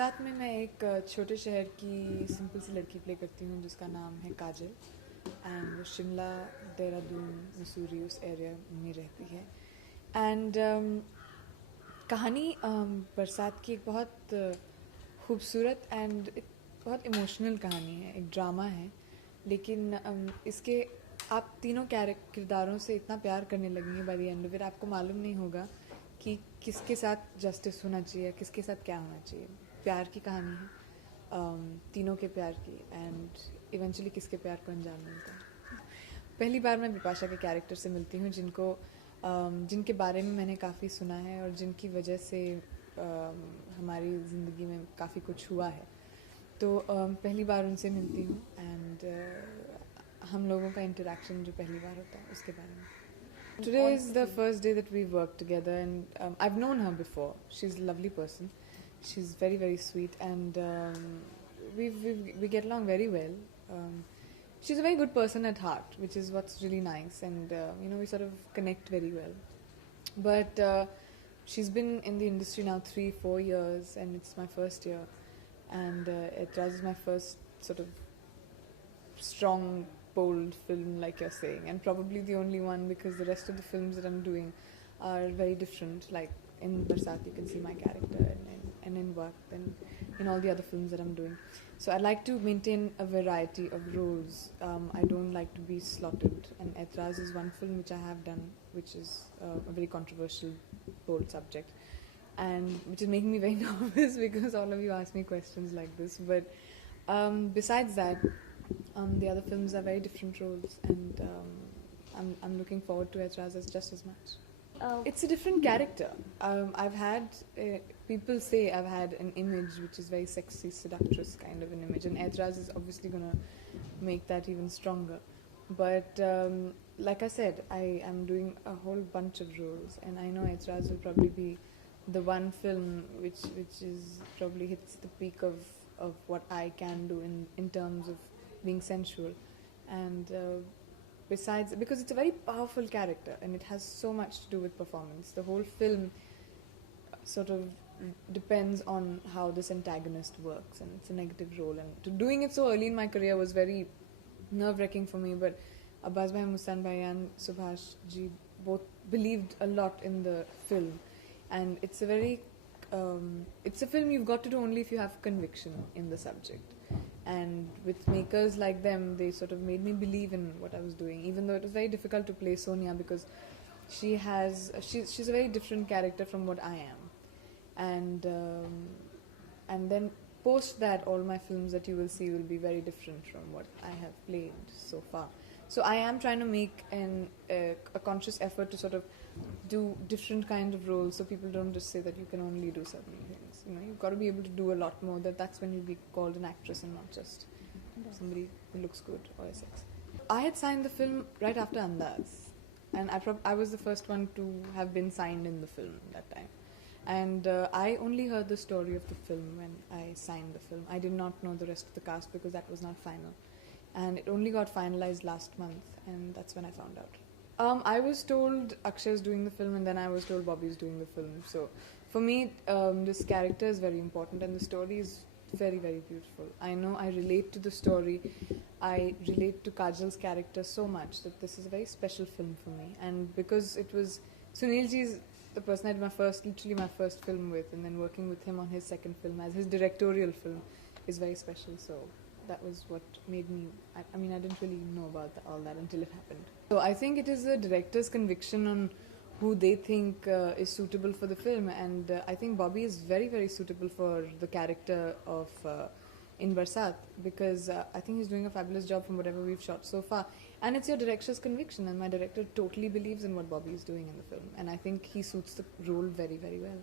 बरसात में मैं एक छोटे शहर की सिंपल सी लड़की प्ले करती हूँ जिसका नाम है काजल एंड वो शिमला, देहरादून, मसूरी उस एरिया में रहती है। एंड कहानी बरसात की एक बहुत खूबसूरत एंड बहुत इमोशनल कहानी है, एक ड्रामा है। लेकिन इसके आप तीनों किरदारों से इतना प्यार करने लगेंगे by the end of it, आपको मालूम नहीं होगा कि किसके साथ जस्टिस होना चाहिए, किसके साथ क्या होना चाहिए। प्यार की कहानी है, तीनों के प्यार की, एंड इवेंचुअली किसके प्यार को अंजाम मिलता है। पहली बार मैं बिपाशा के कैरेक्टर से मिलती हूँ जिनके बारे में मैंने काफ़ी सुना है और जिनकी वजह से हमारी ज़िंदगी में काफ़ी कुछ हुआ है। तो पहली बार उनसे मिलती हूँ एंड हम लोगों का इंटरेक्शन जो पहली बार होता है उसके बारे में। Today is the first day that we've worked together, and I've known her before. She's a lovely person. She's very, very sweet, and we get along very well. She's a very good person at heart, which is what's really nice, and we sort of connect very well. But she's been in the industry now 3-4 years, and it's my first year, and it was my first sort of strong, bold film, like you're saying, and probably the only one, because the rest of the films that I'm doing are very different. Like in Barsaat you can see my character, and in work, and in all the other films that I'm doing. So I like to maintain a variety of roles. I don't like to be slotted, and Etraz is one film which I have done, which is a very controversial, bold subject, and which is making me very nervous because all of you ask me questions like this. But besides that, the other films are very different roles, and I'm looking forward to Etraz just as much. It's a different character. I've had people say I've had an image which is very sexy, seductress kind of an image, and Etraz is obviously gonna make that even stronger. But like I said, I am doing a whole bunch of roles, and I know Etraz will probably be the one film which is probably hits the peak of what I can do in terms of being sensual. And besides, because it's a very powerful character and it has so much to do with performance, the whole film sort of depends on how this antagonist works, and it's a negative role, and doing it so early in my career was very nerve-wracking for me. But Abbas bhai, Mustan bhai and Subhash ji both believed a lot in the film, and it's a film you've got to do only if you have conviction in the subject. And with makers like them, they sort of made me believe in what I was doing, even though it was very difficult to play Sonia because she's a very different character from what I am. And then post that, all my films that you will see will be very different from what I have played so far. So I am trying to make a conscious effort to sort of do different kind of roles, so people don't just say that you can only do certain things. You've got to be able to do a lot more. That's when you'll be called an actress and not just somebody who looks good or is sexy. I had signed the film right after Andaz, and I was the first one to have been signed in the film that time. And I only heard the story of the film when I signed the film. I did not know the rest of the cast because that was not final. And it only got finalized last month, and that's when I found out. I was told Akshay is doing the film, and then I was told Bobby is doing the film. So for me, this character is very important, and the story is very, very beautiful. I know I relate to the story. I relate to Kajal's character so much that this is a very special film for me. And because it was Sunil ji is the person I did literally my first film with, and then working with him on his second film as his directorial film is very special. So that was what made me, I mean, I didn't really know about all that until it happened. So I think it is the director's conviction on who they think is suitable for the film, and I think Bobby is very, very suitable for the character of in Barsaat, because I think he's doing a fabulous job from whatever we've shot so far. And it's your director's conviction, and my director totally believes in what Bobby is doing in the film, and I think he suits the role very, very well.